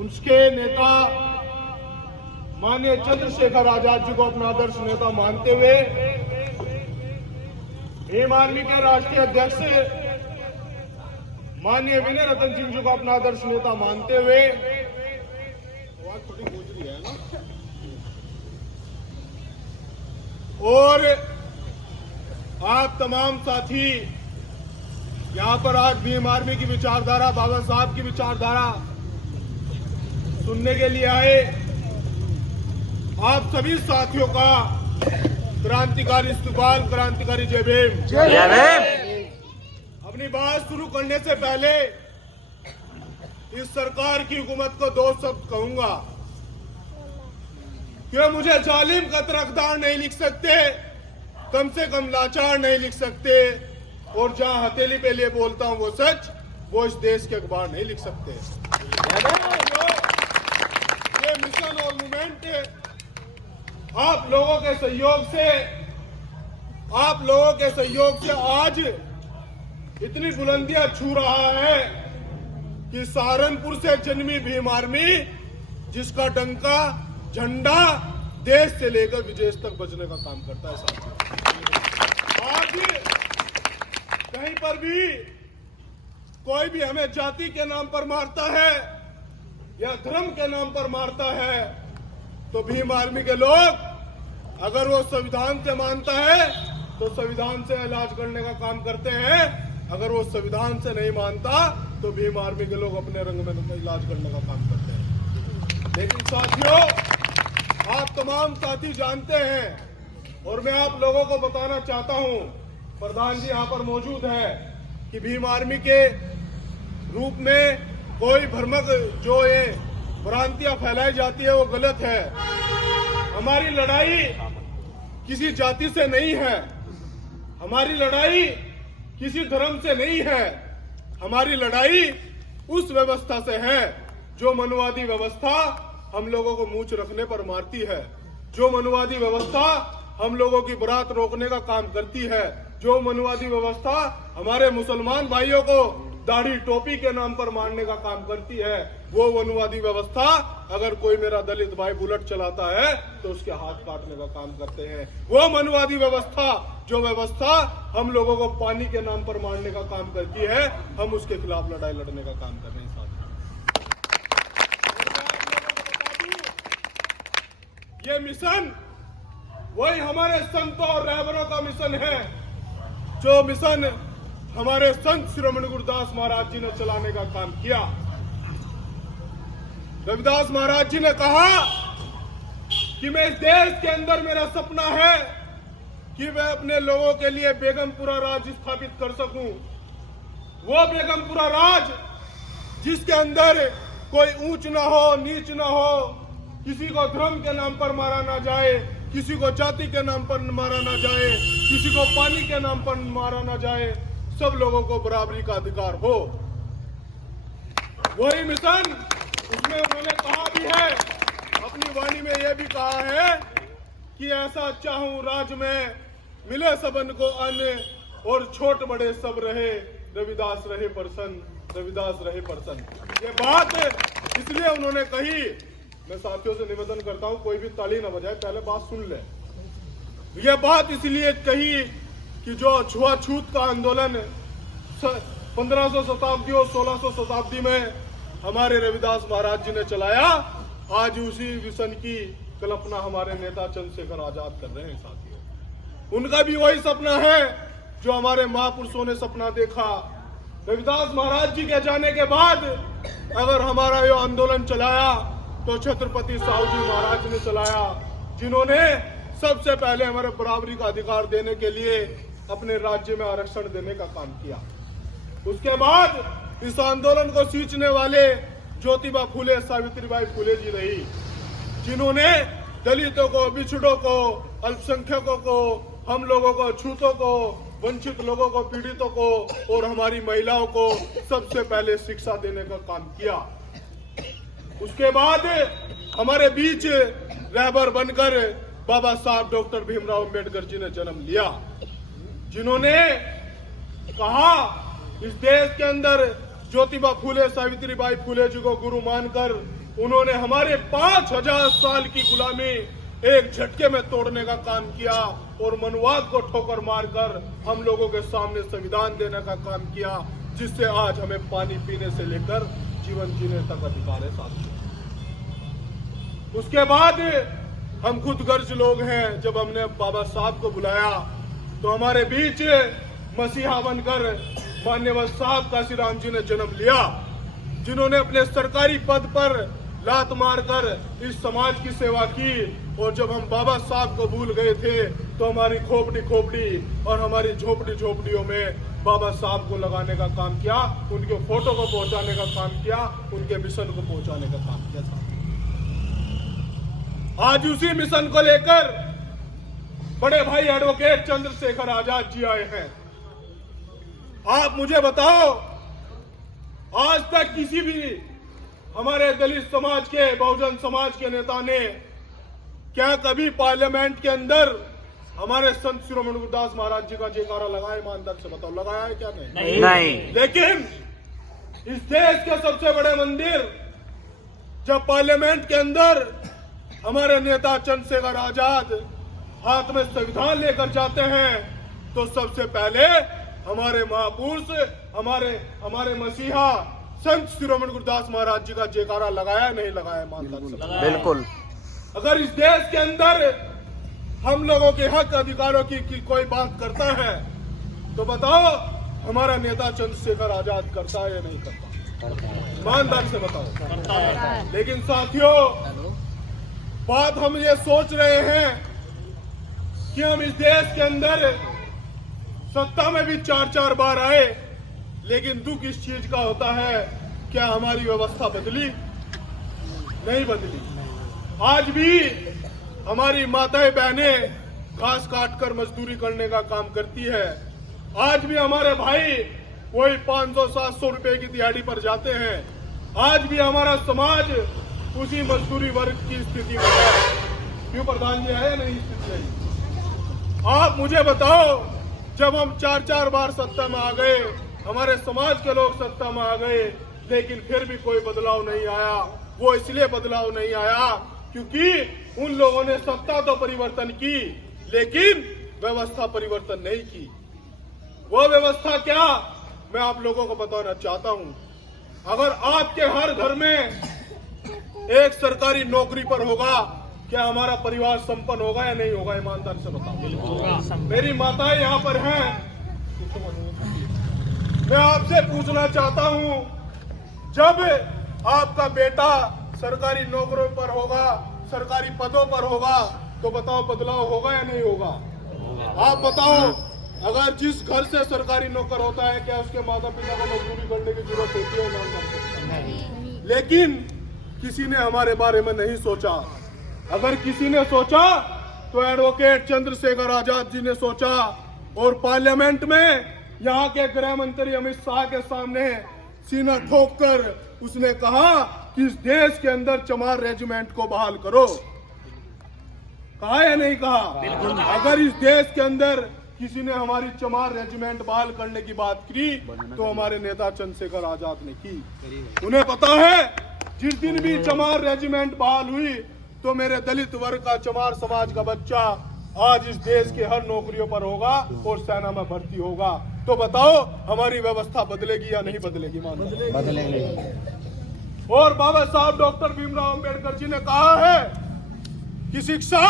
उसके नेता माननीय चंद्रशेखर आजाद जी को अपना आदर्श नेता मानते हुए भीम आर्मी के राष्ट्रीय अध्यक्ष माननीय विनय रतन सिंह जी को अपना आदर्श नेता मानते हुए थोड़ी गूंज रही है ना, और आप तमाम साथी यहां पर आज भीम आर्मी की विचारधारा, बाबा साहब की विचारधारा सुनने के लिए आए। आप सभी साथियों का क्रांतिकारी इस्तकबाल, क्रांतिकारी जय भीम। जय भीम। अपनी बात शुरू करने से पहले इस सरकार की हुकूमत को दो शब्द कहूंगा कि मुझे जालिम का तरफदार नहीं लिख सकते, कम से कम लाचार नहीं लिख सकते, और जहां हथेली पे लिए बोलता हूं वो सच, वो इस देश के अखबार नहीं लिख सकते। ये मिशन और मूवमेंट आप लोगों के सहयोग से आज इतनी बुलंदियां छू रहा है कि सहारनपुर से जन्मी भीम आर्मी, जिसका डंका झंडा देश से लेकर विदेश तक बजने का काम करता है साथियों। आज कहीं पर भी कोई भी हमें जाति के नाम पर मारता है या धर्म के नाम पर मारता है, तो भीम आर्मी के लोग अगर वो संविधान से मानता है तो संविधान से इलाज करने का काम करते हैं, अगर वो संविधान से नहीं मानता तो भीम आर्मी के लोग अपने रंग में इलाज करने का काम करते हैं। लेकिन साथियों, आप तमाम साथी जानते हैं और मैं आप लोगों को बताना चाहता हूं, प्रधान जी यहाँ पर मौजूद है, कि भीम आर्मी के रूप में कोई भ्रमक जो ये भ्रांतियां फैलाई जाती है वो गलत है। हमारी लड़ाई किसी जाति से नहीं है, हमारी लड़ाई किसी धर्म से नहीं है, हमारी लड़ाई उस व्यवस्था से है जो मनुवादी व्यवस्था हम लोगों को मूंछ रखने पर मारती है, जो मनुवादी व्यवस्था हम लोगों की बरात रोकने का काम करती है, जो मनुवादी व्यवस्था हमारे मुसलमान भाइयों को दाढ़ी टोपी के नाम पर मारने का काम करती है। वो मनुवादी व्यवस्था अगर कोई मेरा दलित भाई बुलेट चलाता है तो उसके हाथ काटने का काम करते हैं। वो मनुवादी व्यवस्था, जो व्यवस्था हम लोगों को पानी के नाम पर मारने का काम करती है, हम उसके खिलाफ लड़ाई लड़ने का काम कर रहे हैं साथ। ये मिशन वही हमारे संतों और रहबरों का मिशन है, जो मिशन हमारे संत शिरोमणि गुरुदास महाराज जी ने चलाने का काम किया। रविदास महाराज जी ने कहा कि मैं इस देश के अंदर, मेरा सपना है कि मैं अपने लोगों के लिए बेगमपुरा राज स्थापित कर सकूं। वो बेगमपुरा राज जिसके अंदर कोई ऊंच ना हो, नीच ना हो, किसी को धर्म के नाम पर मारा ना जाए, किसी को जाति के नाम पर मारा ना जाए, किसी को पानी के नाम पर मारा ना जाए, सब लोगों को बराबरी का अधिकार हो। वही मिशन, उसमें उन्होंने कहा भी है, अपनी वाणी में यह भी कहा है कि ऐसा चाहूं राज में मिले सबन को अन्न, और छोट बड़े सब रहे, रविदास रहे प्रसन्न, रविदास रहे प्रसन्न। ये बात इसलिए उन्होंने कही, मैं साथियों से निवेदन करता हूं कोई भी ताली न बजाए, पहले बात सुन ले। ये बात इसलिए कही कि जो छुआछूत का आंदोलन 1500 शताब्दी और 1600 शताब्दी में हमारे रविदास महाराज जी ने चलाया, आज उसी मिशन की कल्पना हमारे नेता चंद्रशेखर आजाद कर रहे हैं साथियों। उनका भी वही सपना है जो हमारे महापुरुषों ने सपना देखा। रविदास महाराज जी के जाने के बाद अगर हमारा ये आंदोलन चलाया तो छत्रपति साहू जी महाराज ने चलाया, जिन्होंने सबसे पहले हमारे बराबरी का अधिकार देने के लिए अपने राज्य में आरक्षण देने का काम किया। उसके बाद इस आंदोलन को सींचने वाले ज्योतिबा फूले, सावित्रीबाई फूले जी रही, जिन्होंने दलितों को, बिछड़ों को, अल्पसंख्यकों को, हम लोगों को, छूतों को, वंचित लोगों को, पीड़ितों को और हमारी महिलाओं को सबसे पहले शिक्षा देने का काम किया। उसके बाद हमारे बीच रहबर बनकर बाबा साहब डॉक्टर भीमराव अंबेडकर जी ने जन्म लिया, जिन्होंने कहा इस देश के अंदर ज्योतिबा फूले सावित्रीबाई फूले जी को गुरु मानकर उन्होंने हमारे 5000 साल की गुलामी एक झटके में तोड़ने का काम किया और मनुवाद को ठोकर मारकर हम लोगों के सामने संविधान देने का काम किया, जिससे आज हमें पानी पीने से लेकर जीवन जीने तक अधिकार है साथियों। उसके बाद हम खुद गर्ज लोग हैं। जब हमने बाबा साहब को बुलाया तो हमारे बीच मसीहा बनकर मान्यवर साहब काशीराम जी ने जन्म लिया, जिन्होंने अपने सरकारी पद पर लात मारकर इस समाज की सेवा की। और जब हम बाबा साहब को भूल गए थे तो हमारी खोपड़ी और हमारी झोपड़ियों में बाबा साहब को लगाने का काम किया, उनके फोटो को पहुंचाने का काम किया, उनके मिशन को पहुंचाने का काम किया था। आज उसी मिशन को लेकर बड़े भाई एडवोकेट चंद्रशेखर आजाद जी आए हैं। आप मुझे बताओ, आज तक किसी भी हमारे दलित समाज के, बहुजन समाज के नेता ने क्या कभी पार्लियामेंट के अंदर हमारे संत शिरोमणि गुरुदास महाराज जी का जयकारा लगाया? ईमानदार से बताओ, लगाया है क्या? नहीं। लेकिन इस देश के सबसे बड़े मंदिर जब पार्लियामेंट के अंदर हमारे नेता चंद्रशेखर आजाद हाथ में संविधान लेकर जाते हैं तो सबसे पहले हमारे महापुरुष, हमारे मसीहा संत शिरोमणि गुरुदास महाराज जी का जयकारा लगाया नहीं लगाया? ईमानदार से बिल्कुल। अगर इस देश के अंदर हम लोगों के हक अधिकारों की कोई बात करता है तो बताओ हमारा नेता चंद्रशेखर आजाद करता है या नहीं करता? ईमानदार से बताओ। लेकिन साथियों, बात हम ये सोच रहे हैं कि हम इस देश के अंदर सत्ता में भी 4-4 बार आए, लेकिन दुख इस चीज का होता है, क्या हमारी व्यवस्था बदली? नहीं बदली। आज भी हमारी माताएं बहनें घास काटकर मजदूरी करने का काम करती है। आज भी हमारे भाई वही 500-700 रुपए की दिहाड़ी पर जाते हैं। आज भी हमारा समाज उसी मजदूरी वर्ग की स्थिति में है। क्यों प्रधान जी है या नहीं स्थिति है? आप मुझे बताओ, जब हम 4-4 बार सत्ता में आ गए, हमारे समाज के लोग सत्ता में आ गए, लेकिन फिर भी कोई बदलाव नहीं आया। वो इसलिए बदलाव नहीं आया क्योंकि उन लोगों ने सत्ता तो परिवर्तन की, लेकिन व्यवस्था परिवर्तन नहीं की। वो व्यवस्था क्या, मैं आप लोगों को बताना चाहता हूं। अगर आपके हर घर में एक सरकारी नौकरी पर होगा, क्या हमारा परिवार संपन्न होगा या नहीं होगा? ईमानदार से बताओ। मेरी माताएं यहाँ पर हैं, मैं आपसे पूछना चाहता हूं, जब आपका बेटा सरकारी नौकरियों पर होगा, सरकारी पदों पर होगा, तो बताओ बदलाव होगा या नहीं होगा? आप बताओ, अगर जिस घर से सरकारी नौकर होता है, क्या उसके माता पिता को मजदूरी करने की जरूरत होती है? नहीं। लेकिन किसी ने हमारे बारे में नहीं सोचा। अगर किसी ने सोचा तो एडवोकेट चंद्रशेखर आजाद जी ने सोचा, और पार्लियामेंट में यहाँ के गृह मंत्री अमित शाह के सामने सीना ठोककर उसने कहा कि इस देश के अंदर चमार रेजिमेंट को बहाल करो। कहा या नहीं कहा? अगर इस देश के अंदर किसी ने हमारी चमार रेजिमेंट बहाल करने की बात की तो हमारे नेता चंद्रशेखर आजाद ने की। उन्हें पता है, जिस दिन भी चमार रेजिमेंट बहाल हुई तो मेरे दलित वर्ग का, चमार समाज का बच्चा आज इस देश के हर नौकरियों पर होगा और सेना में भर्ती होगा। तो बताओ हमारी व्यवस्था बदलेगी या नहीं बदलेगी? बदलेगी। और बाबा साहब डॉक्टर भीमराव अंबेडकर जी ने कहा है कि शिक्षा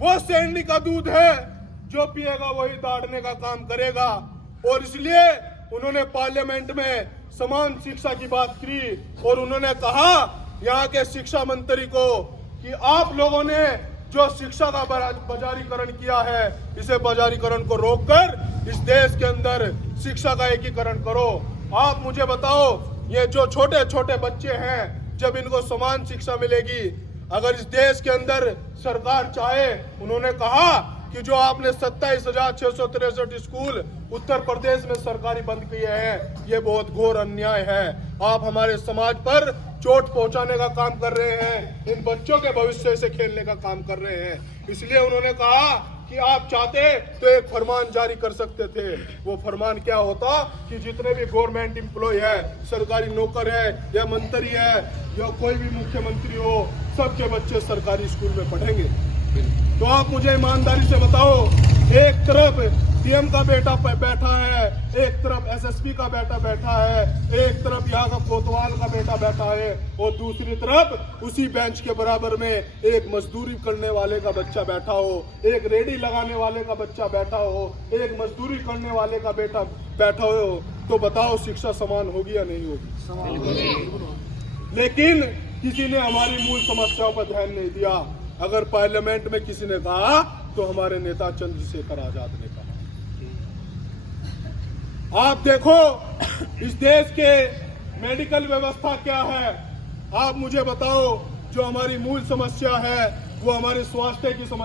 वो सैंडी का दूध है, जो पिएगा वही दाढ़ने का काम करेगा। और इसलिए उन्होंने पार्लियामेंट में समान शिक्षा की बात की और उन्होंने कहा यहाँ के शिक्षा मंत्री को कि आप लोगों ने जो शिक्षा का बाजारीकरण किया है, इसे बाजारीकरण को रोककर इस देश के अंदर शिक्षा का एकीकरण करो। आप मुझे बताओ, ये जो छोटे छोटे बच्चे हैं, जब इनको समान शिक्षा मिलेगी, अगर इस देश के अंदर सरकार चाहे, उन्होंने कहा कि जो आपने 27,663 स्कूल उत्तर प्रदेश में सरकारी बंद किए हैं, ये बहुत घोर अन्याय है। आप हमारे समाज पर चोट पहुंचाने का काम कर रहे हैं, इन बच्चों के भविष्य से खेलने का काम कर रहे हैं। इसलिए उन्होंने कहा कि आप चाहते तो एक फरमान जारी कर सकते थे। वो फरमान क्या होता कि जितने भी गवर्नमेंट एम्प्लॉय है, सरकारी नौकर है या मंत्री है या कोई भी मुख्यमंत्री हो, सबके बच्चे सरकारी स्कूल में पढ़ेंगे। तो आप मुझे ईमानदारी से बताओ, एक तरफ डीएम का बेटा बैठा है, एक तरफ एसएसपी का बेटा बैठा है, एक तरफ यहाँ का कोतवाल का बेटा बैठा है और दूसरी तरफ उसी बेंच के बराबर में एक मजदूरी करने वाले का बच्चा बैठा हो, एक रेडी लगाने वाले का बच्चा बैठा हो, एक मजदूरी करने वाले का बेटा बैठा हो। तो बताओ शिक्षा समान होगी या नहीं होगी? लेकिन किसी ने हमारी मूल समस्याओं पर ध्यान नहीं दिया। अगर पार्लियामेंट में किसी ने कहा तो हमारे नेता चंद्रशेखर आजाद ने कहा। आप देखो इस देश के मेडिकल व्यवस्था क्या है, आप मुझे बताओ। जो हमारी मूल समस्या है वो हमारे स्वास्थ्य की समस्या